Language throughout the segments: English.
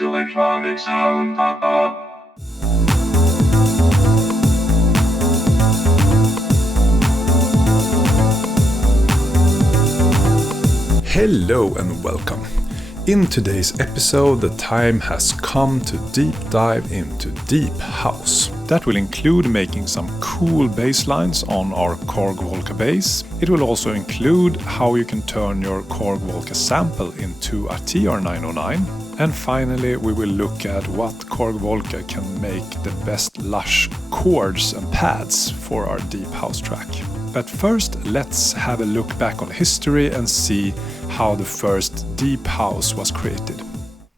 Electronic sound pop-up. Hello and welcome. In today's episode, the time has come to deep dive into deep house. That will include making some cool bass lines on our Korg Volca bass. It will also include how you can turn your Korg Volca sample into a TR-909. And finally, we will look at what Korg Volca can make the best lush chords and pads for our deep house track. But first, let's have a look back on history and see how the first deep house was created.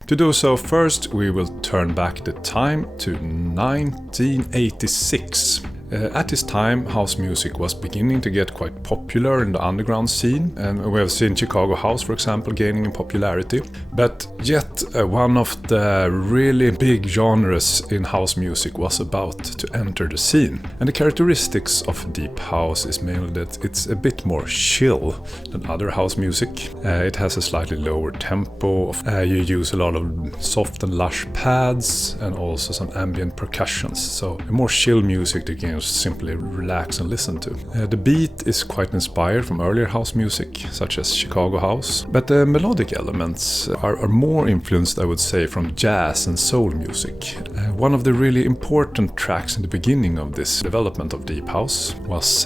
To do so, first we will turn back the time to 1986. At this time, house music was beginning to get quite popular in the underground scene, and we have seen Chicago house, for example, gaining in popularity. But yet, one of the really big genres in house music was about to enter the scene. And the characteristics of deep house is mainly that it's a bit more chill than other house music. It has a slightly lower tempo. You use a lot of soft and lush pads and also some ambient percussions. So a more chill music that can simply relax and listen to. The beat is quite inspired from earlier house music, such as Chicago house, but the melodic elements are more influenced, I would say, from jazz and soul music. One of the really important tracks in the beginning of this development of deep house was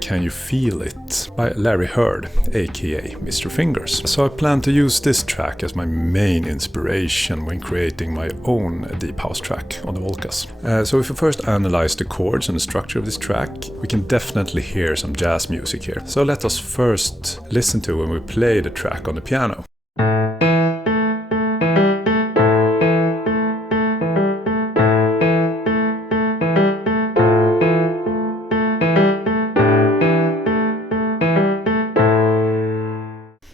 Can You Feel It by Larry Heard, aka Mr. Fingers. So I plan to use this track as my main inspiration when creating my own deep house track on the Volcas. So if we first analyze the chords and the structure of this track, we can definitely hear some jazz music here. So let us first listen to when we play the track on the piano.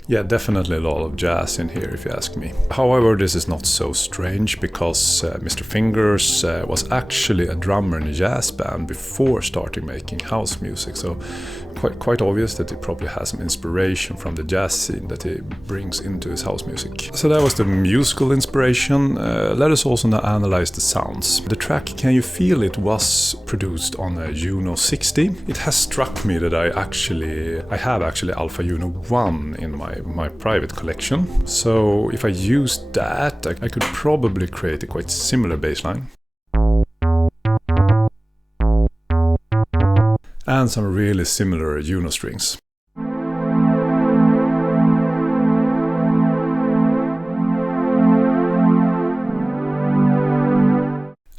Yeah, definitely a lot of jazz in here, if you ask me. However, this is not so strange because Mr. Fingers was actually a drummer in a jazz band before starting making house music. So quite obvious that he probably has some inspiration from the jazz scene that he brings into his house music. So that was the musical inspiration. Let us also now analyze the sounds. The track Can You Feel It was produced on a Juno 60. It has struck me that I have actually Alpha Juno 1 in my private collection. So if I used that, I could probably create a quite similar bass line. And some really similar Juno strings.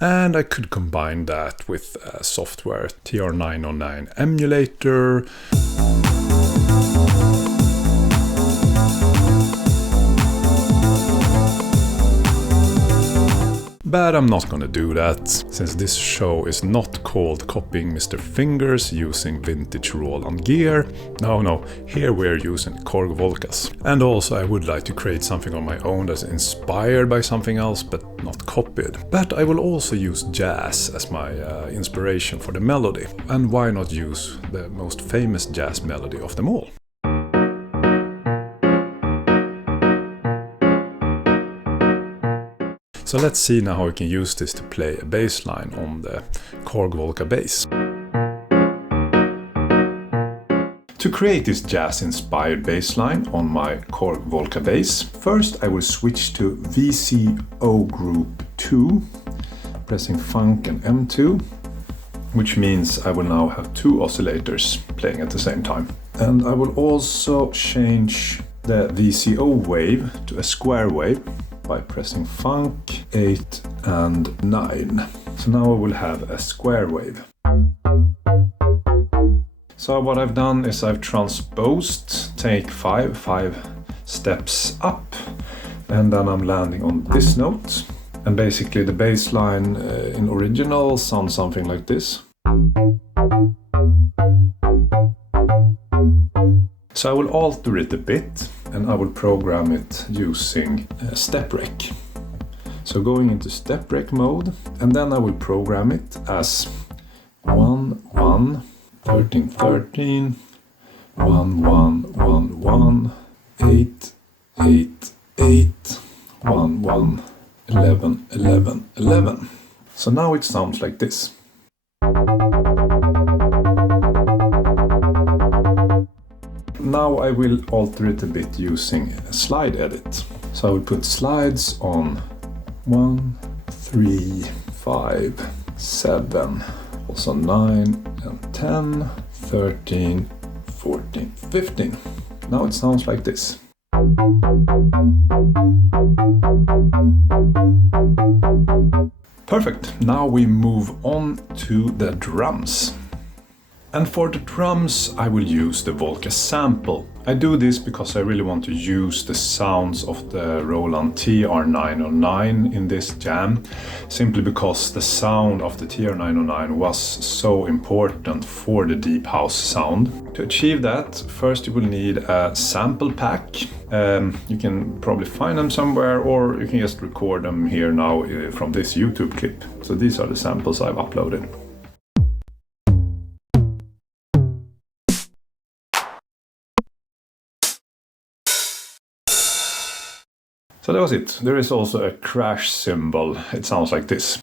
And I could combine that with a software TR-909 emulator. But I'm not gonna do that, since this show is not called Copying Mr. Fingers using vintage Roland gear. No, here we're using Korg Volcas. And also I would like to create something on my own that's inspired by something else but not copied. But I will also use jazz as my inspiration for the melody. And why not use the most famous jazz melody of them all? So let's see now how we can use this to play a bass line on the Korg Volca bass. To create this jazz-inspired bass line on my Korg Volca bass, first I will switch to VCO group 2, pressing Funk and M2, which means I will now have two oscillators playing at the same time. And I will also change the VCO wave to a square wave by pressing Funk 8 and 9. So now I will have a square wave. So what I've done is I've transposed take 5 steps up, and then I'm landing on this note. And basically the bass line in original sounds something like this. So I will alter it a bit, and I will program it using step rec. So going into step rec mode, and then I will program it as 1 1 13 13 1 1 1 1 8 8 8 1 1 11, 11, 11. So now it sounds like this. Now I will alter it a bit using a slide edit. So I will put slides on 1, 3, 5, 7, also 9 and 10, 13, 14, 15. Now it sounds like this. Perfect. Now we move on to the drums. And for the drums I will use the Volca sample. I do this because I really want to use the sounds of the Roland TR-909 in this jam, simply because the sound of the TR-909 was so important for the deep house sound. To achieve that, first you will need a sample pack. You can probably find them somewhere, or you can just record them here now from this YouTube clip. So these are the samples I've uploaded. So that was it. There is also a crash cymbal. It sounds like this.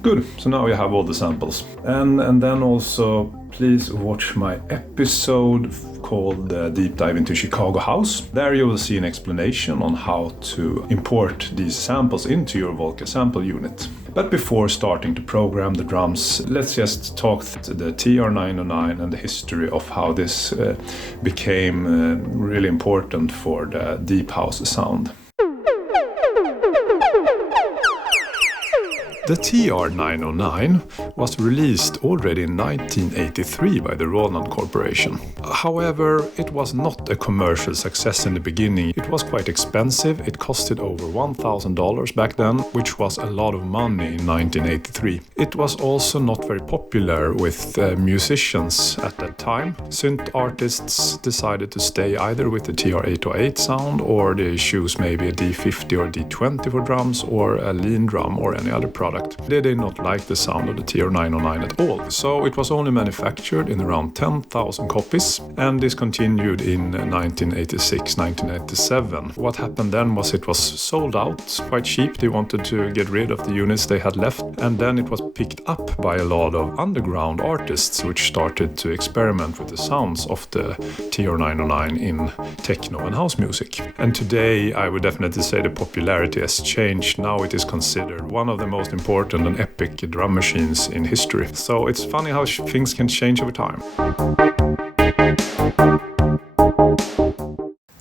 Good, so now you have all the samples. And then also please watch my episode called Deep Dive into Chicago House. There you will see an explanation on how to import these samples into your Volca sample unit. But before starting to program the drums, let's just talk the TR-909 and the history of how this became really important for the deep house sound. The TR-909 was released already in 1983 by the Roland Corporation. However, it was not a commercial success in the beginning. It was quite expensive. It costed over $1,000 back then, which was a lot of money in 1983. It was also not very popular with musicians at that time. Synth artists decided to stay either with the TR-808 sound, or they choose maybe a D50 or D20 for drums, or a lean drum or any other product. They did not like the sound of the TR-909 at all, so it was only manufactured in around 10,000 copies and discontinued in 1986-1987. What happened then was it was sold out quite cheap. They wanted to get rid of the units they had left, and then it was picked up by a lot of underground artists which started to experiment with the sounds of the TR-909 in techno and house music. And today I would definitely say the popularity has changed. Now it is considered one of the most important and epic drum machines in history. So it's funny how things can change over time.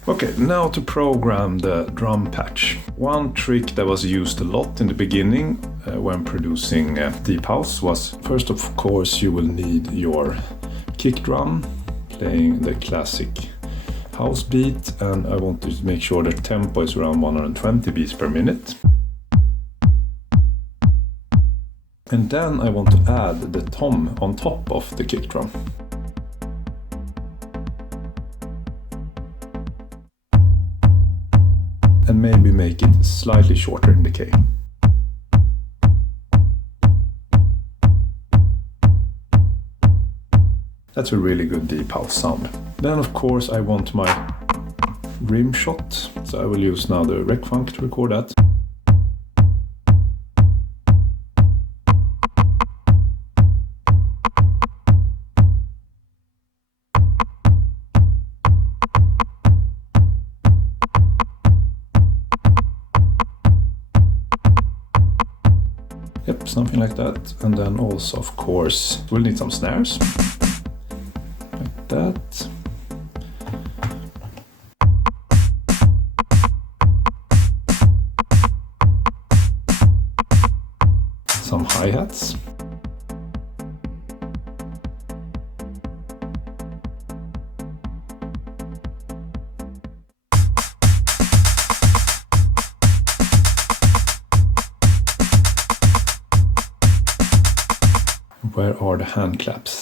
Okay, now to program the drum patch. One trick that was used a lot in the beginning when producing deep house was, first of course you will need your kick drum playing the classic house beat, and I want to make sure the tempo is around 120 beats per minute. And then I want to add the tom on top of the kick drum. And maybe make it slightly shorter in decay. That's a really good deep house sound. Then of course I want my rim shot, so I will use now the rec funk to record that. Yep, something like that. And then also, of course, we'll need some snares. Like that. Some hi-hats. Where are the hand claps?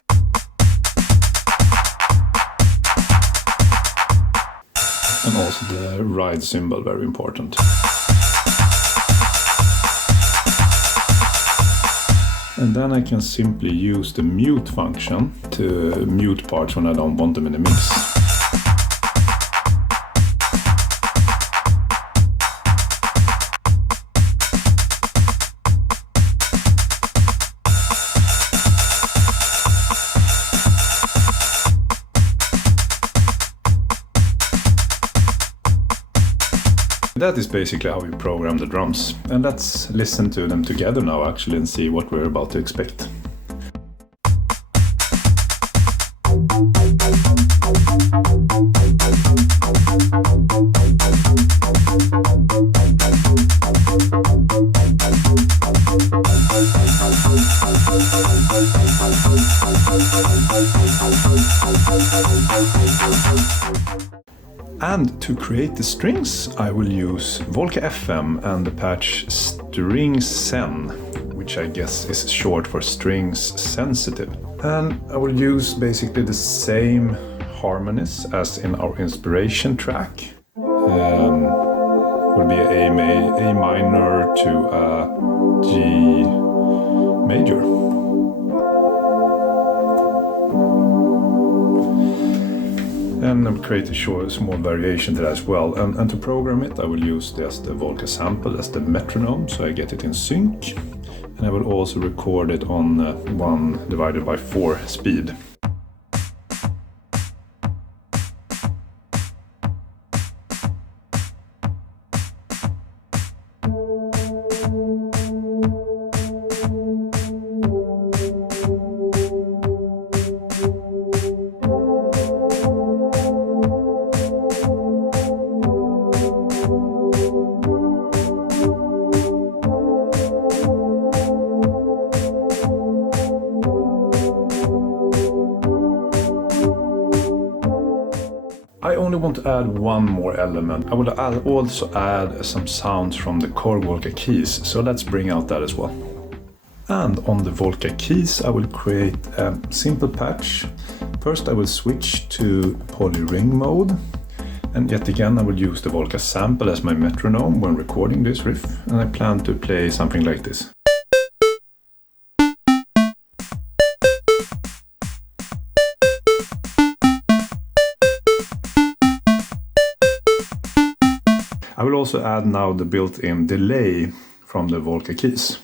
And also the ride cymbal, very important. And then I can simply use the mute function to mute parts when I don't want them in the mix. that is basically how we program the drums. And let's listen to them together now actually and see what we're about to expect. And to create the strings, I will use Volca FM and the patch Strings Sen, which I guess is short for strings sensitive. And I will use basically the same harmonies as in our inspiration track. Would be A minor to a G major. And I'll create a small variation to that as well. And to program it, I will use just the Volca sample as the metronome, so I get it in sync. And I will also record it on 1/4 speed. I only want to add one more element. I will also add some sounds from the Korg Volca keys, so let's bring out that as well. And on the Volca keys I will create a simple patch. First I will switch to polyring mode, and yet again I will use the Volca sample as my metronome when recording this riff, and I plan to play something like this. I will also add now the built-in delay from the Volca keys.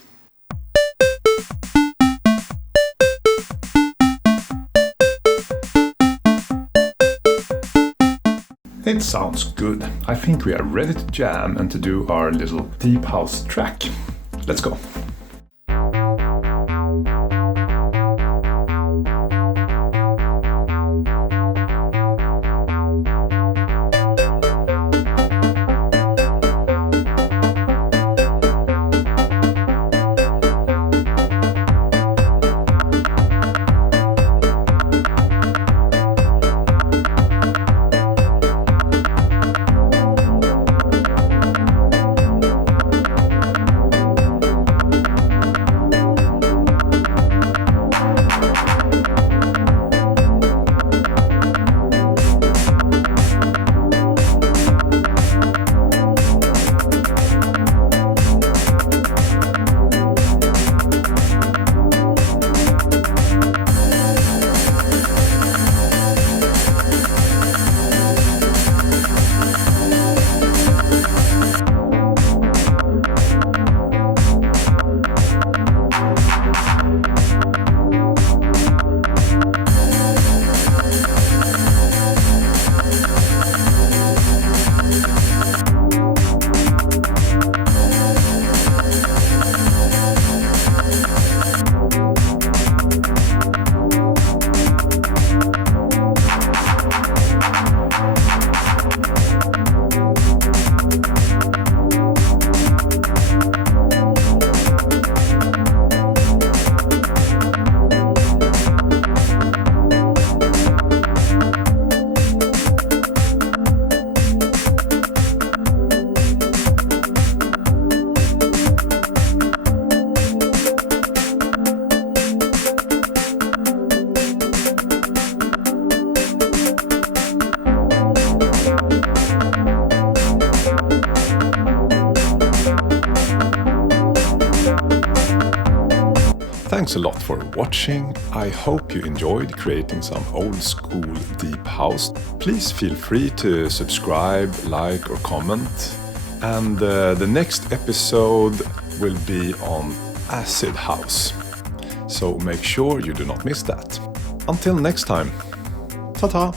It sounds good. I think we are ready to jam and to do our little deep house track. Let's go. Thanks a lot for watching. I hope you enjoyed creating some old school deep house. Please feel free to subscribe, like or comment. And the next episode will be on acid house. So make sure you do not miss that. Until next time. Ta-ta!